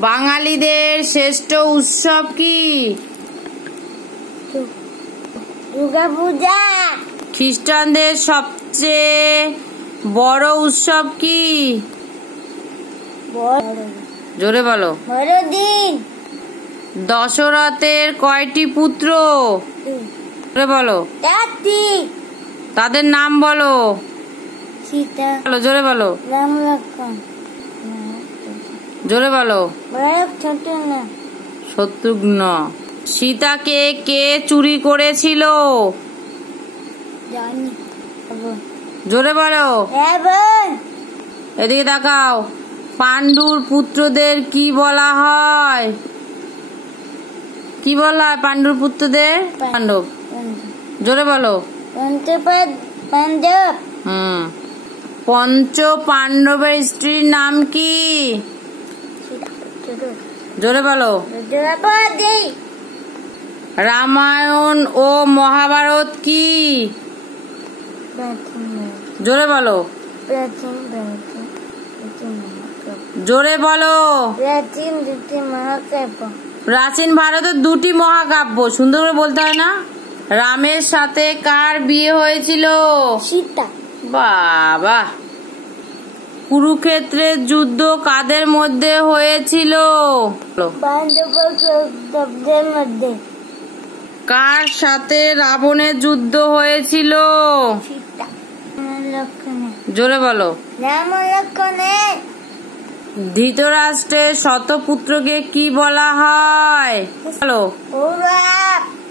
বাঙালিদের শ্রেষ্ঠ উৎসব কি? দুর্গাপূজা। খ্রিস্টানদের সবচেয়ে বড় উৎসব কি? জোরে বলো। বড়দিন। দশরথের কয়টি পুত্র? জোরে বলো। তাদের নাম বলো। সীতা। বলো, জোরে বলো। রাম লক্ষ্মণ। জোরে বলো। শত্রুঘ্ন। সীতাকে কে চুরি করেছিল? জানি। জোরে বলো। এদিকে তাকাও। পাণ্ডুর পুত্রদের কি বলা হয়? কি বলা হয় পাণ্ডুর পুত্রদের? পাণ্ডব। জোরে বলো। পাণ্ডব। পঞ্চ পাণ্ডবের স্ত্রীর নাম কি? জোরে বলো। রামায়ণ ও মহাভারত কি? জোরে বলো। জোরে বলো। প্রাচীন ভারতের দুটি মহাকাব্য। সুন্দর করে বলতে হয় না? রামের সাথে কার বিয়ে হয়েছিল? সীতা। বাবা। কুরুক্ষেত্রের যুদ্ধ কাদের মধ্যে হয়েছিল? পাণ্ডবদের মধ্যে। কার সাথে রাবণের যুদ্ধ হয়েছিল? সীতা। লক্ষ্মণের। জোরে বলো। রাম লক্ষ্মণের। ধৃতরাষ্ট্রের শতপুত্রকে কি বলা হয়? বলো। কৌরব।